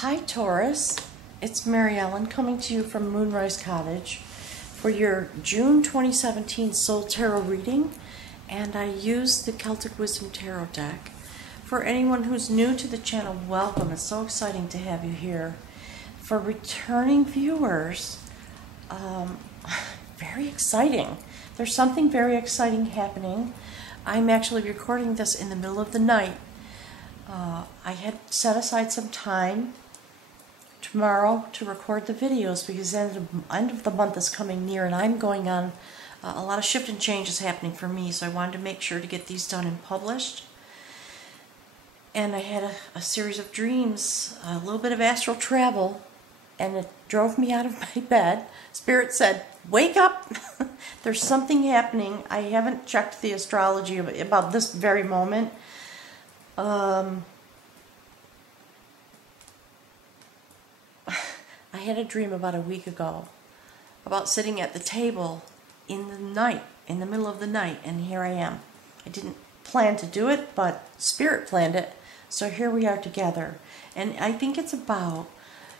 Hi Taurus, it's Mary Ellen coming to you from Moonrise Cottage for your June 2017 Soul Tarot reading, and I use the Celtic Wisdom Tarot deck. For anyone who's new to the channel, welcome. It's so exciting to have you here. For returning viewers, very exciting. There's something very exciting happening. I'm actually recording this in the middle of the night. I had set aside some time tomorrow to record the videos because the end of the month is coming near, and I'm going on a lot of shift and change is happening for me, so I wanted to make sure to get these done and published. And I had a series of dreams, a little bit of astral travel, and it drove me out of my bed. Spirit said, wake up! There's something happening. I haven't checked the astrology about this very moment. I had a dream about a week ago about sitting at the table in the night, in the middle of the night, and here I am. I didn't plan to do it, but Spirit planned it, so here we are together. And I think it's about,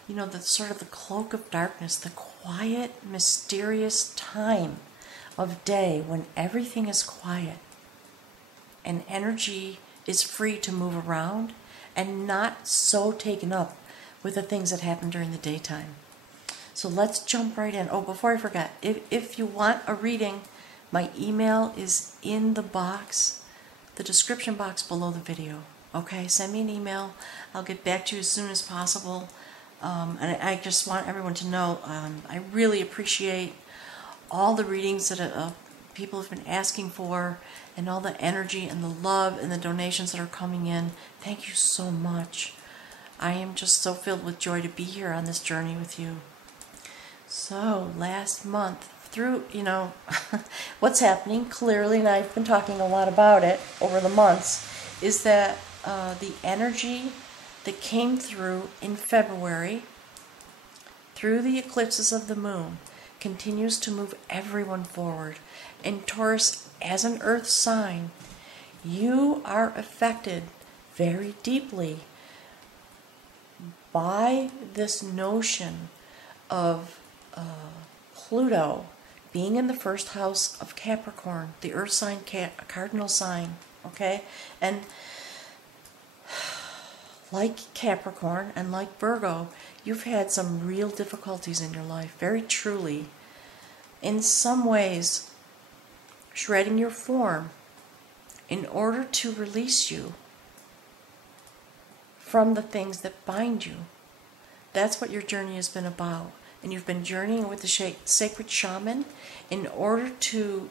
you know, the sort of the cloak of darkness, the quiet, mysterious time of day when everything is quiet and energy is free to move around and not so taken up with the things that happen during the daytime. So let's jump right in. Oh, before I forget, if you want a reading, my email is in the box, the description box below the video. Okay, send me an email. I'll get back to you as soon as possible. And I just want everyone to know I really appreciate all the readings that people have been asking for, and all the energy and the love and the donations that are coming in. Thank you so much. I am just so filled with joy to be here on this journey with you. So last month, through, you know, what's happening clearly, and I've been talking a lot about it over the months, is that the energy that came through in February, through the eclipses of the moon, continues to move everyone forward. And Taurus, as an earth sign, you are affected very deeply by this notion of Pluto being in the first house of Capricorn, the earth sign, cardinal sign, okay? And like Capricorn and like Virgo, you've had some real difficulties in your life, very truly. In some ways, shredding your form in order to release you from the things that bind you. That's what your journey has been about. And you've been journeying with the Sacred Shaman in order to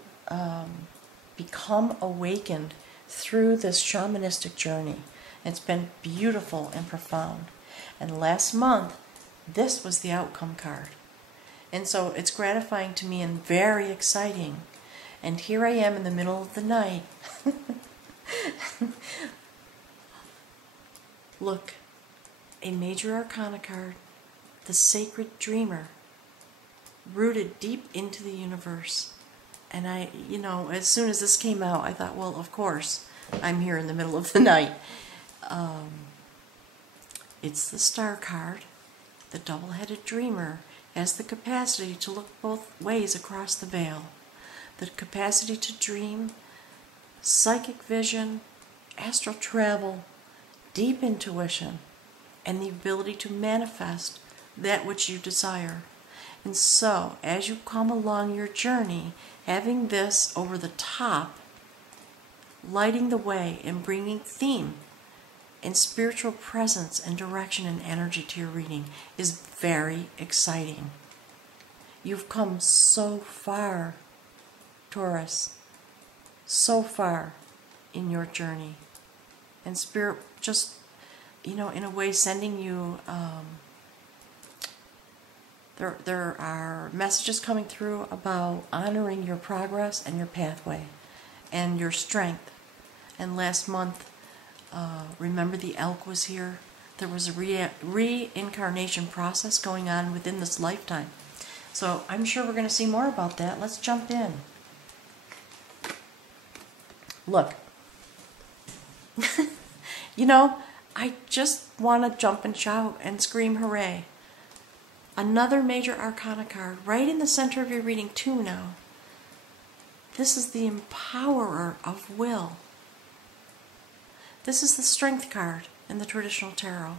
become awakened through this shamanistic journey. It's been beautiful and profound. And last month, this was the outcome card. And so it's gratifying to me and very exciting. And here I am in the middle of the night. Look, a major arcana card, the Sacred Dreamer, rooted deep into the universe. And I, you know, as soon as this came out, I thought, well, of course, I'm here in the middle of the night. It's the Star card. The double-headed dreamer has the capacity to look both ways across the veil. The capacity to dream, psychic vision, astral travel, deep intuition, and the ability to manifest that which you desire. And so, as you come along your journey, having this over the top, lighting the way and bringing theme and spiritual presence and direction and energy to your reading is very exciting. You've come so far, Taurus, so far in your journey. And Spirit just, you know, in a way sending you, there are messages coming through about honoring your progress and your pathway and your strength. And last month, remember the elk was here? There was a reincarnation process going on within this lifetime. So I'm sure we're going to see more about that. Let's jump in. Look, you know, I just want to jump and shout and scream hooray. Another major arcana card right in the center of your reading too now. This is the empowerer of will. This is the strength card in the traditional tarot.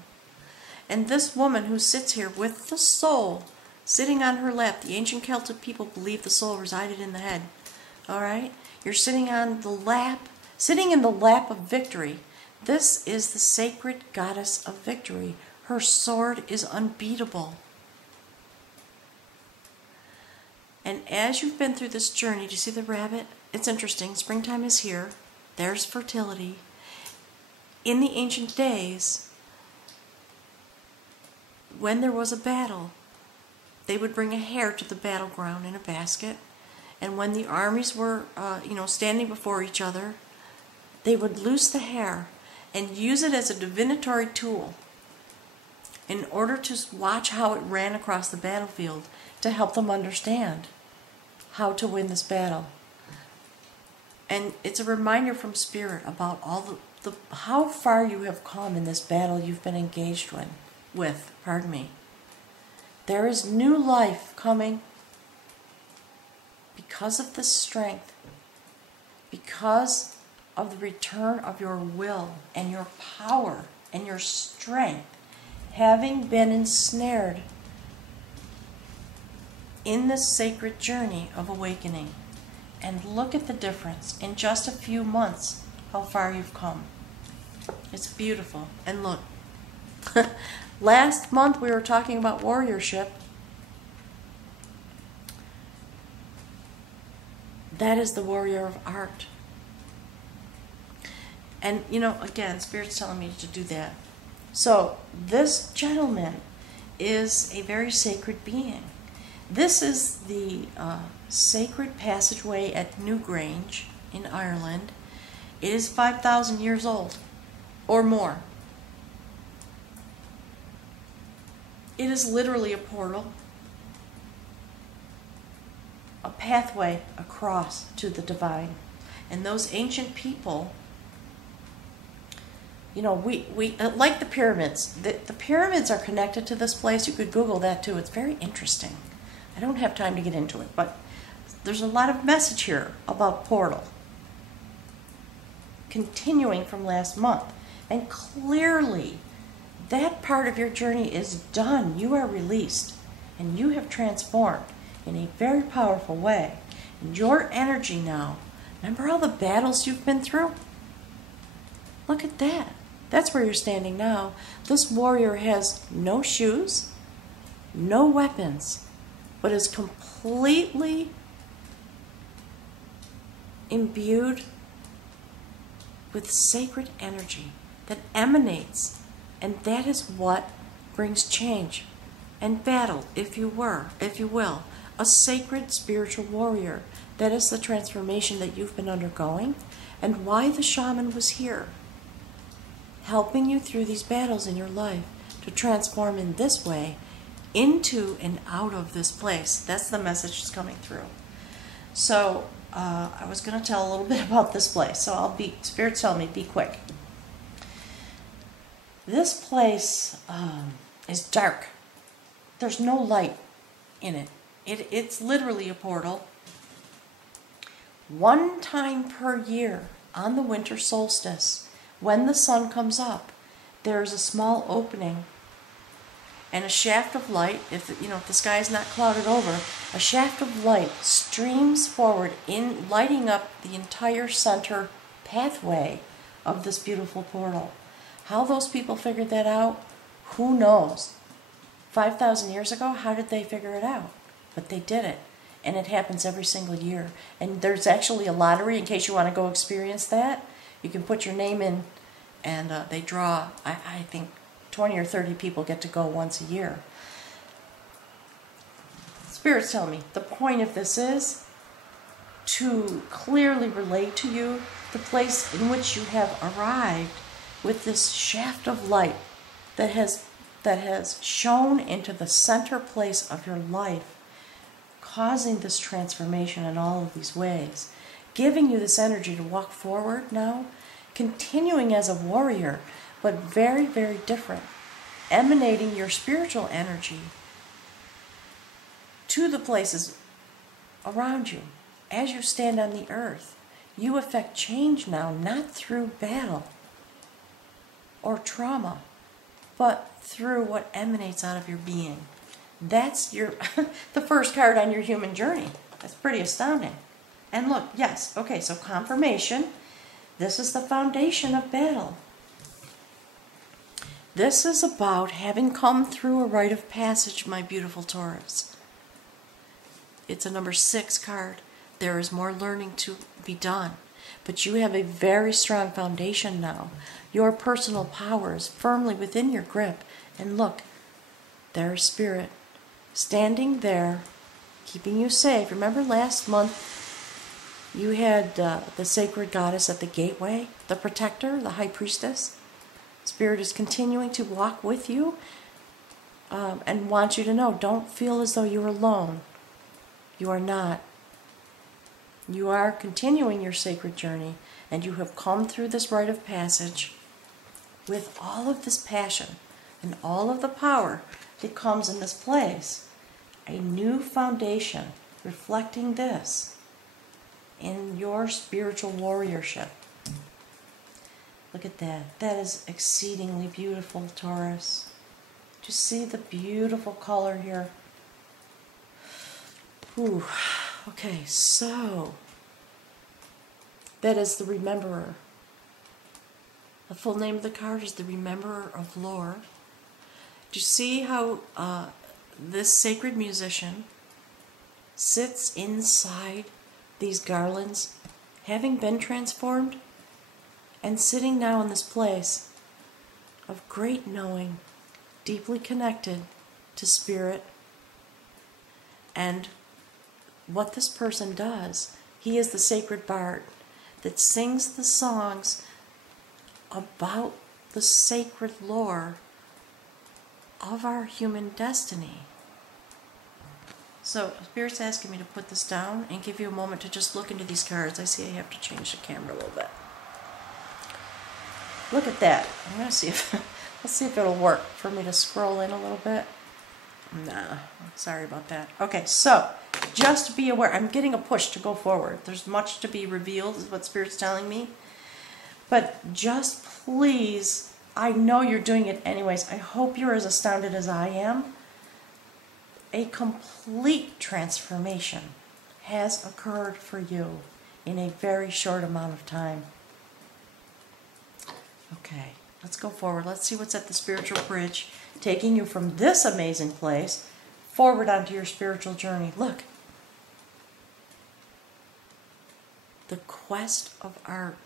And this woman who sits here with the soul sitting on her lap, the ancient Celtic people believed the soul resided in the head. All right? You're sitting on the lap, sitting in the lap of victory. This is the sacred goddess of victory. Her sword is unbeatable. And as you've been through this journey, do you see the rabbit? It's interesting. Springtime is here. There's fertility. In the ancient days, when there was a battle, they would bring a hare to the battleground in a basket. And when the armies were, standing before each other, they would loose the hare and use it as a divinatory tool in order to watch how it ran across the battlefield to help them understand how to win this battle. And it's a reminder from Spirit about all the how far you have come in this battle you've been engaged with. There is new life coming because of this strength, because of the return of your will and your power and your strength, having been ensnared in this sacred journey of awakening. And look at the difference in just a few months, how far you've come. It's beautiful. And look, last month we were talking about warriorship. That is the warrior of art. And, again, Spirit's telling me to do that. So, this gentleman is a very sacred being. This is the sacred passageway at Newgrange in Ireland. It is 5,000 years old, or more. It is literally a portal, a pathway across to the divine. And those ancient people, we like the pyramids. The pyramids are connected to this place. You could Google that too. It's very interesting. I don't have time to get into it, but there's a lot of message here about portal. Continuing from last month. And clearly, that part of your journey is done. You are released. And you have transformed in a very powerful way. And your energy now, remember all the battles you've been through? Look at that. That's where you're standing now. This warrior has no shoes, no weapons, but is completely imbued with sacred energy that emanates, and that is what brings change and battle, if you will. A sacred spiritual warrior. That is the transformation that you've been undergoing, and why the shaman was here, helping you through these battles in your life to transform in this way into and out of this place. That's the message that's coming through. So I was going to tell a little bit about this place. So Spirit's telling me, be quick. This place is dark. There's no light in it. It's literally a portal. One time per year on the winter solstice, when the sun comes up, there's a small opening and a shaft of light. If the sky is not clouded over, a shaft of light streams forward, lighting up the entire center pathway of this beautiful portal. How those people figured that out, who knows? 5,000 years ago, how did they figure it out? But they did it, and it happens every single year. And there's actually a lottery in case you want to go experience that. You can put your name in, and they draw, I think, 20 or 30 people get to go once a year. Spirit's telling me the point of this is to clearly relate to you the place in which you have arrived with this shaft of light that has shone into the center place of your life, causing this transformation in all of these ways, giving you this energy to walk forward now, continuing as a warrior, but very, very different, emanating your spiritual energy to the places around you. As you stand on the earth, you affect change now, not through battle or trauma, but through what emanates out of your being. That's your the first card on your human journey. That's pretty astounding. And look, yes, okay, so confirmation. This is the foundation of battle. This is about having come through a rite of passage, my beautiful Taurus. It's a number 6 card. There is more learning to be done. But you have a very strong foundation now. Your personal power is firmly within your grip. And look, there's Spirit standing there, keeping you safe. Remember last month you had the sacred goddess at the gateway, the protector, the high priestess. Spirit is continuing to walk with you and wants you to know, don't feel as though you're alone. You are not. You are continuing your sacred journey, and you have come through this rite of passage with all of this passion and all of the power that comes in this place. A new foundation reflecting this in your spiritual warriorship. Look at that. That is exceedingly beautiful, Taurus. Do you see the beautiful color here? Ooh. Okay, so that is the Rememberer. The full name of the card is the Rememberer of Lore. Do you see how this sacred musician sits inside these garlands, having been transformed, and sitting now in this place of great knowing, deeply connected to Spirit? And what this person does, he is the sacred bard that sings the songs about the sacred lore of our human destiny. So Spirit's asking me to put this down and give you a moment to just look into these cards. I see I have to change the camera a little bit. Look at that. I'm going to see if let's see if it'll work for me to scroll in a little bit. Nah, sorry about that. Okay, so just be aware. I'm getting a push to go forward. There's much to be revealed, is what Spirit's telling me. But just please, I know you're doing it anyways. I hope you're as astounded as I am. A complete transformation has occurred for you in a very short amount of time. Okay, let's go forward. Let's see what's at the spiritual bridge, taking you from this amazing place forward onto your spiritual journey. Look. The quest of art.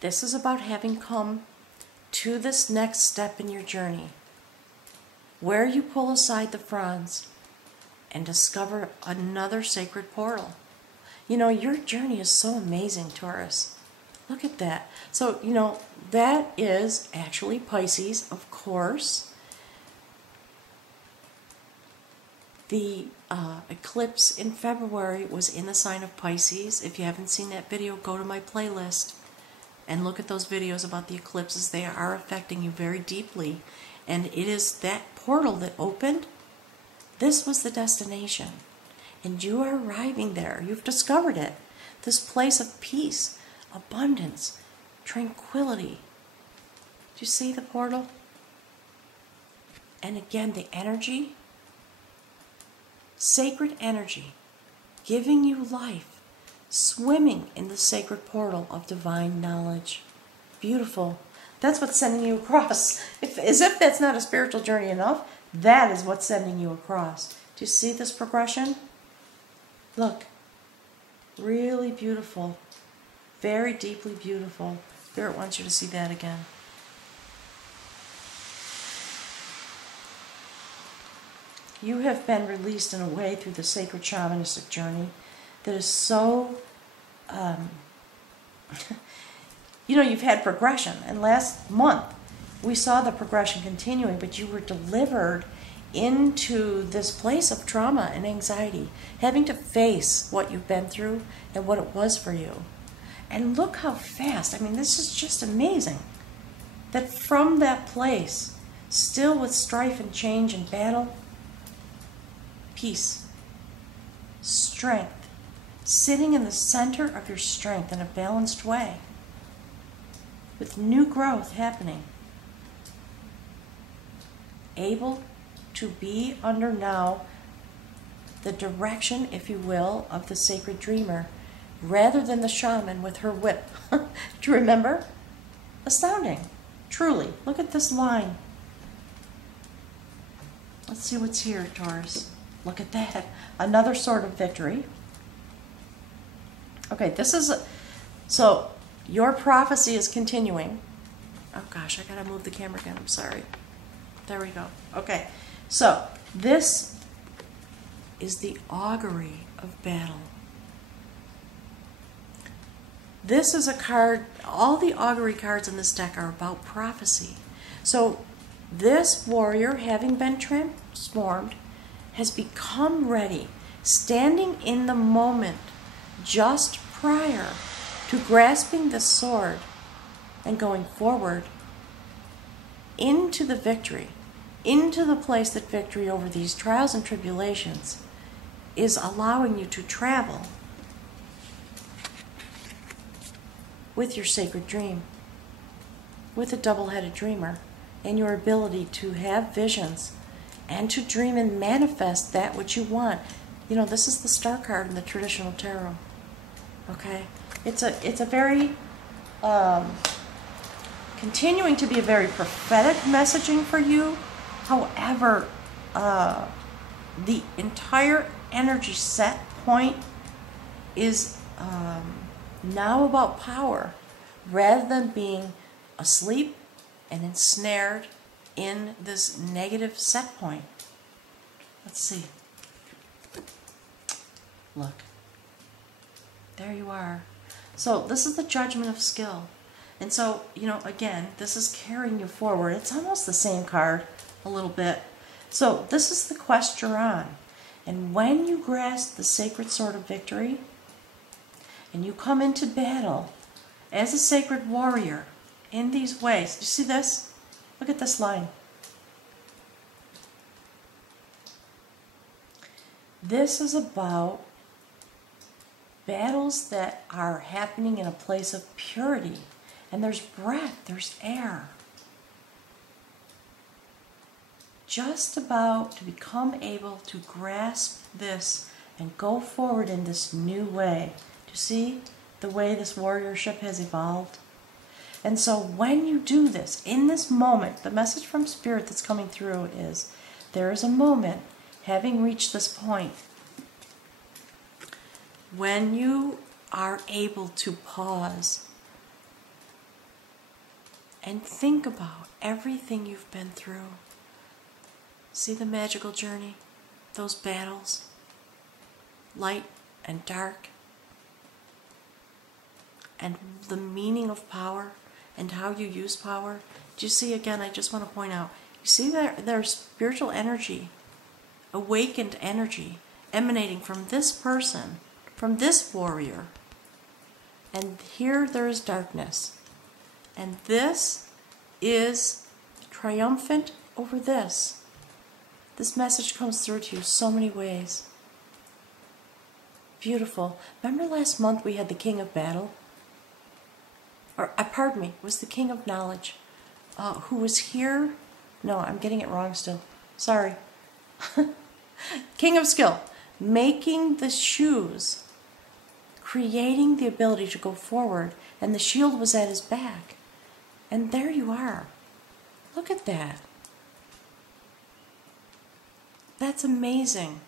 This is about having come to this next step in your journey, where you pull aside the fronds and discover another sacred portal. You know, your journey is so amazing, Taurus. Look at that. So, you know, that is actually Pisces, of course. The eclipse in February was in the sign of Pisces. If you haven't seen that video, go to my playlist and look at those videos about the eclipses. They are affecting you very deeply. And it is that portal that opened. This was the destination. And you are arriving there. You've discovered it. This place of peace, abundance, tranquility. Do you see the portal? And again, the energy, sacred energy, giving you life, swimming in the sacred portal of divine knowledge. Beautiful. That's what's sending you across. As if that's not a spiritual journey enough, that is what's sending you across. Do you see this progression? Look. Really beautiful. Very deeply beautiful. Spirit wants you to see that again. You have been released in a way through the Sacred Shamanistic Journey that is so, you know, you've had progression. And last month, we saw the progression continuing, but you were delivered into this place of trauma and anxiety, having to face what you've been through and what it was for you. And look how fast. I mean, this is just amazing. That from that place, still with strife and change and battle, peace, strength, sitting in the center of your strength in a balanced way, with new growth happening, able to be under now the direction, if you will, of the sacred dreamer, rather than the shaman with her whip. Do you remember? Astounding. Truly. Look at this line. Let's see what's here, Taurus. Look at that. Another sword of victory. Okay, this is... So, your prophecy is continuing. Oh gosh, I gotta move the camera again. I'm sorry. There we go. Okay, so this is the augury of battle. This is a card, all the augury cards in this deck are about prophecy. So this warrior, having been transformed, has become ready, standing in the moment just prior to grasping the sword and going forward into the victory, into the place that victory over these trials and tribulations is allowing you to travel with your sacred dream, with a double-headed dreamer, and your ability to have visions and to dream and manifest that which you want. You know, this is the star card in the traditional tarot. Okay? It's a very, continuing to be a very prophetic messaging for you. However, the entire energy set point is now about power, rather than being asleep and ensnared in this negative set point. Let's see. Look. There you are. So this is the judgment of skill. And so, you know, again, this is carrying you forward. It's almost the same card a little bit. So this is the quest you're on. And when you grasp the sacred sword of victory, and you come into battle as a sacred warrior in these ways. Do you see this? Look at this line. This is about battles that are happening in a place of purity. And there's breath, there's air. Just about to become able to grasp this and go forward in this new way. Do you see the way this warriorship has evolved? And so when you do this, in this moment, the message from Spirit that's coming through is, there is a moment, having reached this point, when you are able to pause and think about everything you've been through. See the magical journey, those battles, light and dark, and the meaning of power and how you use power. Do you see, again, I just want to point out, you see there's spiritual energy, awakened energy emanating from this person, from this warrior. And here there is darkness. And this is triumphant over this. This message comes through to you so many ways. Beautiful. Remember last month we had the King of Battle? Or, pardon me, it was the King of Knowledge, who was here. No, I'm getting it wrong still. Sorry. King of Skill, making the shoes, creating the ability to go forward, and the shield was at his back. And there you are. Look at that. That's amazing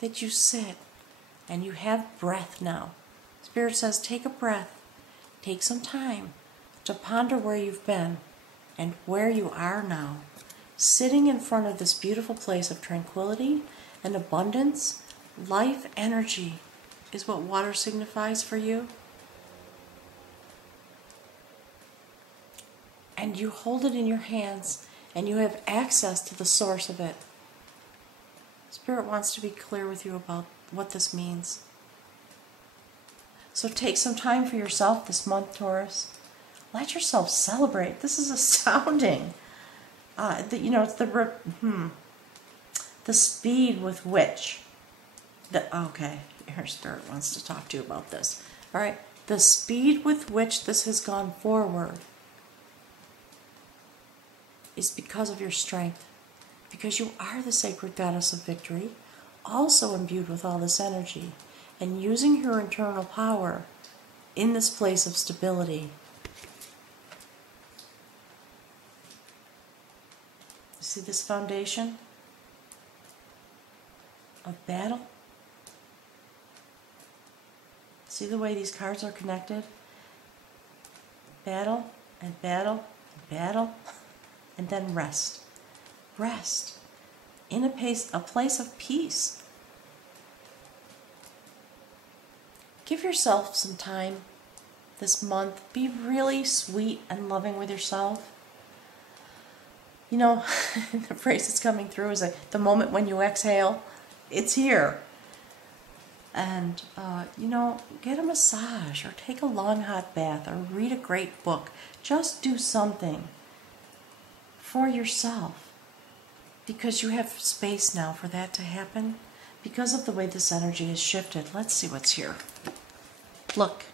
that you sit and you have breath now. Spirit says, take a breath. Take some time to ponder where you've been and where you are now. Sitting in front of this beautiful place of tranquility and abundance, life energy is what water signifies for you. And you hold it in your hands and you have access to the source of it. Spirit wants to be clear with you about what this means. So take some time for yourself this month, Taurus. Let yourself celebrate. This is astounding. It's the speed with which okay, your spirit wants to talk to you about this. All right, the speed with which this has gone forward is because of your strength, because you are the sacred goddess of victory, also imbued with all this energy, and using her internal power in this place of stability. See this foundation of battle? See the way these cards are connected? Battle and battle and battle, and then rest. Rest in a place of peace. Give yourself some time this month. Be really sweet and loving with yourself. You know, the phrase that's coming through is like, the moment when you exhale, it's here. And, get a massage or take a long hot bath or read a great book. Just do something for yourself, because you have space now for that to happen because of the way this energy is shifted. Let's see what's here. Look.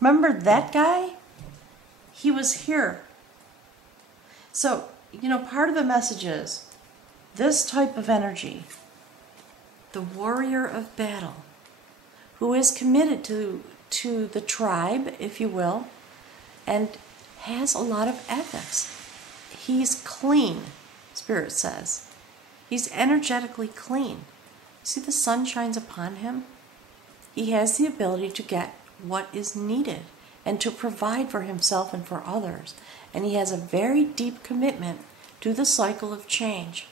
Remember that guy? He was here. So, part of the message is this type of energy, the warrior of battle, who is committed to the tribe, if you will, and has a lot of ethics. He's clean, Spirit says. He's energetically clean. See, the sun shines upon him. He has the ability to get what is needed and to provide for himself and for others. And he has a very deep commitment to the cycle of change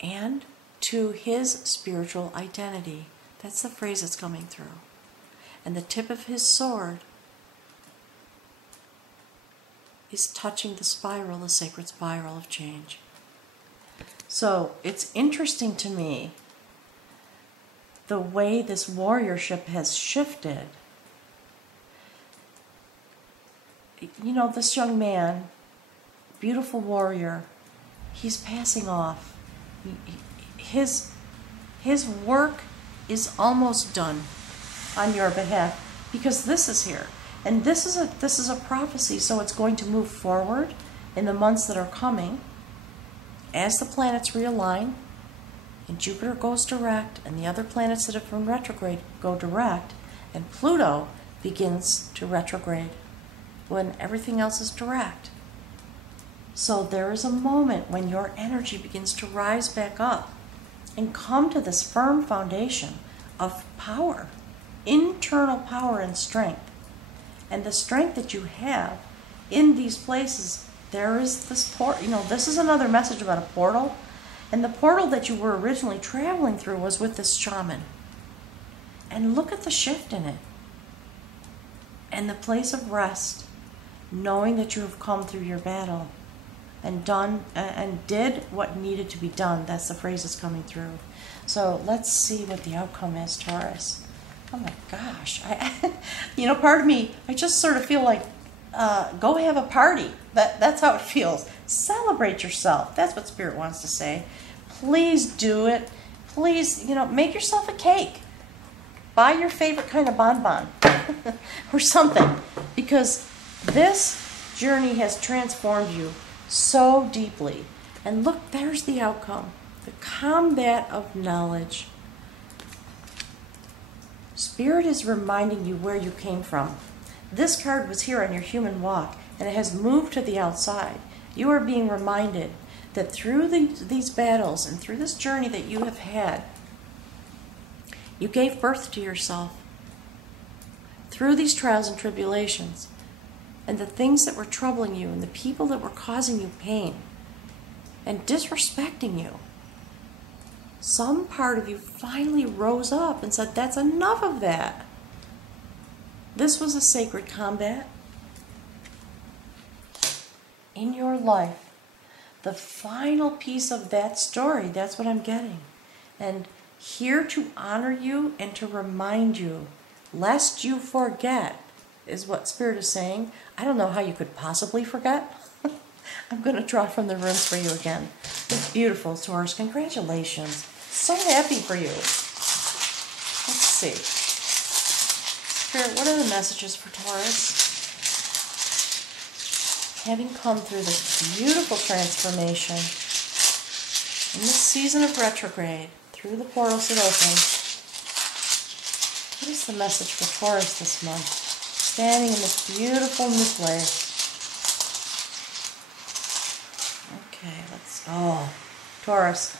and to his spiritual identity. That's the phrase that's coming through. And the tip of his sword is touching the spiral, the sacred spiral of change. So it's interesting to me the way this warriorship has shifted. This young man, beautiful warrior, he's passing off. His work is almost done on your behalf, because this is here. And this is a prophecy, so it's going to move forward in the months that are coming as the planets realign and Jupiter goes direct and the other planets that have been retrograde go direct, and Pluto begins to retrograde when everything else is direct. So there is a moment when your energy begins to rise back up and come to this firm foundation of power, internal power and strength. And the strength that you have in these places, there is this portal. This is another message about a portal. And the portal that you were originally traveling through was with this shaman. And look at the shift in it. And the place of rest, knowing that you have come through your battle and done and did what needed to be done. That's the phrase that's coming through. So let's see what the outcome is, Taurus. Oh my gosh. Part of me, I just sort of feel like, go have a party. That's how it feels. Celebrate yourself. That's what Spirit wants to say. Please do it. Please, make yourself a cake. Buy your favorite kind of bonbon or something, because this journey has transformed you so deeply. And look, there's the outcome. The combat of knowledge. Spirit is reminding you where you came from. This card was here on your human walk, and it has moved to the outside. You are being reminded that through these battles and through this journey that you have had, you gave birth to yourself. Through these trials and tribulations, and the things that were troubling you, and the people that were causing you pain, and disrespecting you, some part of you finally rose up and said, that's enough of that. This was a sacred combat in your life. The final piece of that story, that's what I'm getting. And here to honor you and to remind you, lest you forget, is what Spirit is saying. I don't know how you could possibly forget. I'm going to draw from the runes for you again. It's beautiful, Taurus. Congratulations. So happy for you. Let's see. Spirit, what are the messages for Taurus? Having come through this beautiful transformation in this season of retrograde, through the portals that open, what is the message for Taurus this month? Standing in this beautiful new place. Okay, Taurus.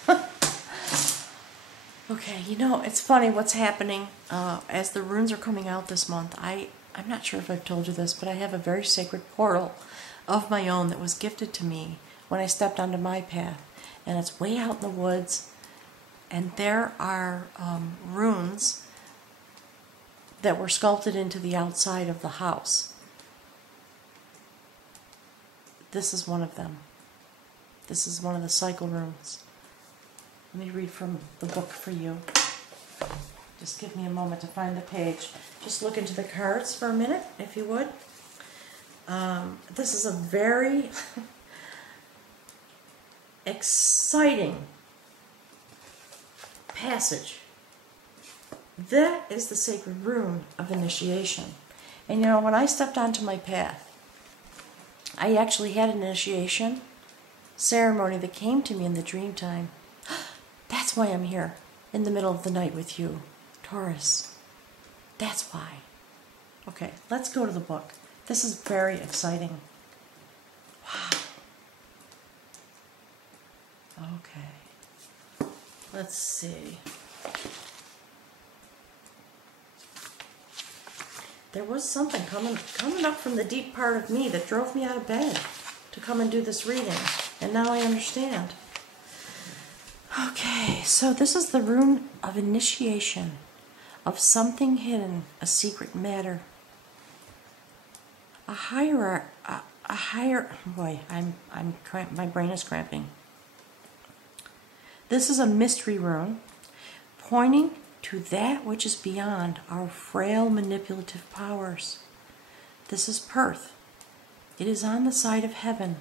Okay, you know, it's funny what's happening as the runes are coming out this month. I'm not sure if I've told you this, but I have a very sacred portal of my own that was gifted to me when I stepped onto my path. And it's way out in the woods, and there are runes that were sculpted into the outside of the house. This is one of them. This is one of the cycle runes. Let me read from the book for you. Just give me a moment to find the page. Just look into the cards for a minute, if you would. This is a very exciting passage. That is the sacred rune of initiation. And you know, when I stepped onto my path, I actually had an initiation ceremony that came to me in the dream time. That's why I'm here in the middle of the night with you, Taurus. That's why. Okay, let's go to the book. This is very exciting. Wow. Okay. Let's see. There was something coming up from the deep part of me that drove me out of bed to come and do this reading. And now I understand. Okay, so this is the rune of initiation of something hidden, a secret matter. Boy, my brain is cramping. This is a mystery rune pointing to that which is beyond our frail manipulative powers. This is Perth. It is on the side of heaven,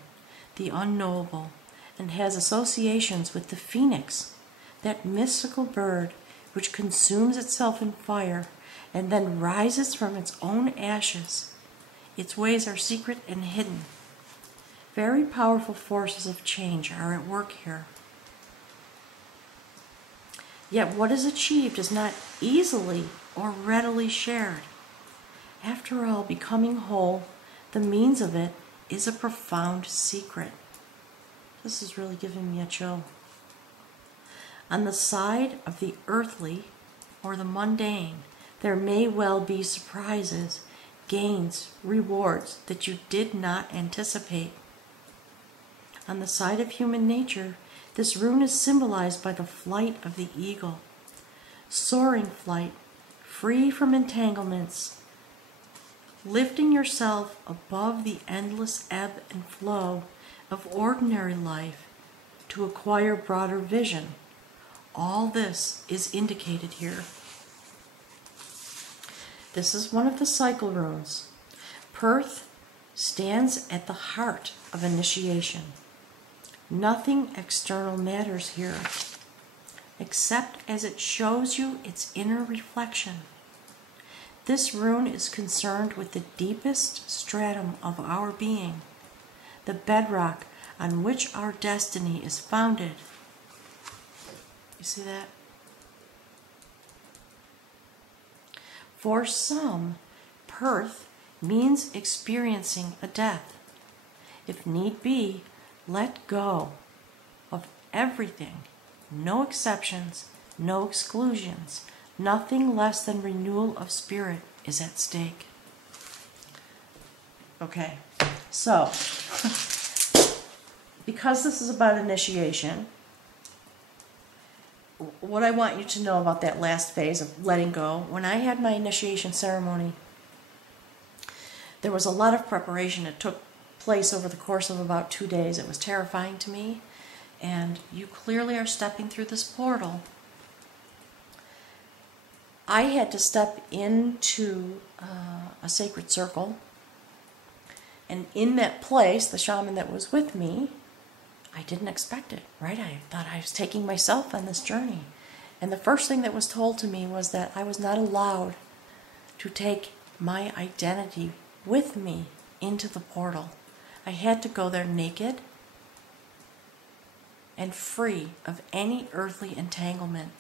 the unknowable, and has associations with the phoenix, that mystical bird which consumes itself in fire and then rises from its own ashes. Its ways are secret and hidden. Very powerful forces of change are at work here. Yet what is achieved is not easily or readily shared. After all, becoming whole, the means of it, is a profound secret. This is really giving me a chill. On the side of the earthly or the mundane, there may well be surprises, gains, rewards that you did not anticipate. On the side of human nature, this rune is symbolized by the flight of the eagle. Soaring flight, free from entanglements, lifting yourself above the endless ebb and flow of ordinary life to acquire broader vision. All this is indicated here. This is one of the cycle runes. Perth stands at the heart of initiation. Nothing external matters here, except as it shows you its inner reflection. This rune is concerned with the deepest stratum of our being, the bedrock on which our destiny is founded. You see that? For some, Perth means experiencing a death. If need be, let go of everything, no exceptions, no exclusions. Nothing less than renewal of spirit is at stake. Okay, so because this is about initiation, what I want you to know about that last phase of letting go, when I had my initiation ceremony, there was a lot of preparation. It took place over the course of about 2 days. It was terrifying to me, and you clearly are stepping through this portal I had to step into a sacred circle. And in that place, the shaman that was with me, I didn't expect it, right? I thought I was taking myself on this journey. And the first thing that was told to me was that I was not allowed to take my identity with me into the portal. I had to go there naked and free of any earthly entanglement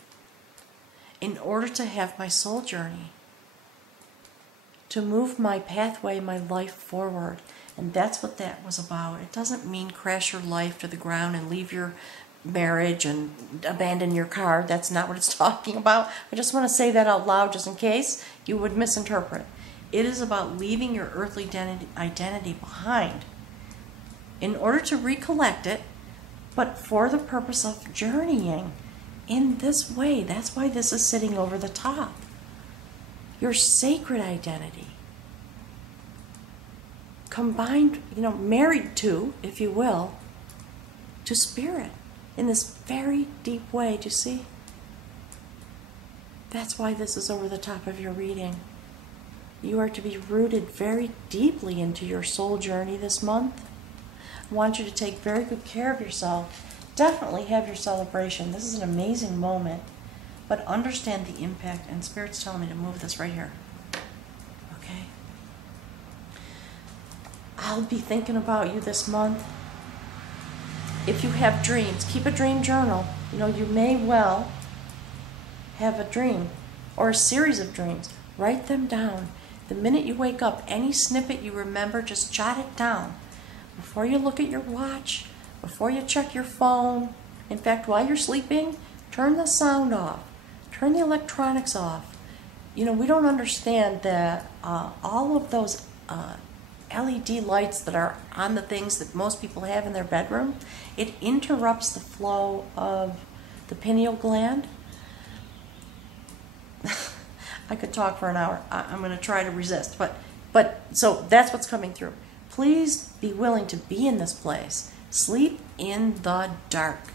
in order to have my soul journey, to move my pathway, my life forward. And that's what that was about. It doesn't mean crash your life to the ground and leave your marriage and abandon your car. That's not what it's talking about. I just want to say that out loud just in case you would misinterpret. It is about leaving your earthly identity behind in order to recollect it, but for the purpose of journeying in this way. That's why this is sitting over the top. Your sacred identity. Combined, married to, if you will, to spirit in this very deep way. Do you see? That's why this is over the top of your reading. You are to be rooted very deeply into your soul journey this month. I want you to take very good care of yourself. Definitely have your celebration. This is an amazing moment. But understand the impact, and Spirit's telling me to move this right here. Okay? I'll be thinking about you this month. If you have dreams, keep a dream journal. You may well have a dream or a series of dreams. Write them down. The minute you wake up, any snippet you remember, just jot it down. Before you look at your watch, before you check your phone. In fact, while you're sleeping, turn the sound off. Turn the electronics off. We don't understand that all of those LED lights that are on the things that most people have in their bedroom, it interrupts the flow of the pineal gland. I could talk for an hour. I'm going to try to resist. But so that's what's coming through. Please be willing to be in this place. Sleep in the dark.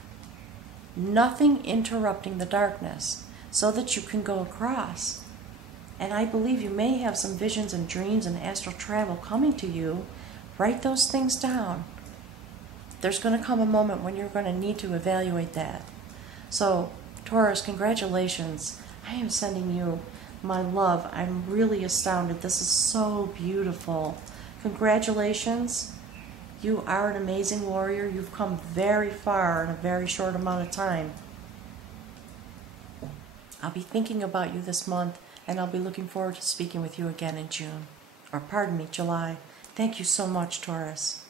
Nothing interrupting the darkness so that you can go across. And I believe you may have some visions and dreams and astral travel coming to you. Write those things down. There's going to come a moment when you're going to need to evaluate that. So, Taurus, congratulations. I am sending you my love. I'm really astounded. This is so beautiful. Congratulations. You are an amazing warrior. You've come very far in a very short amount of time. I'll be thinking about you this month, and I'll be looking forward to speaking with you again in June. Or pardon me, July. Thank you so much, Taurus.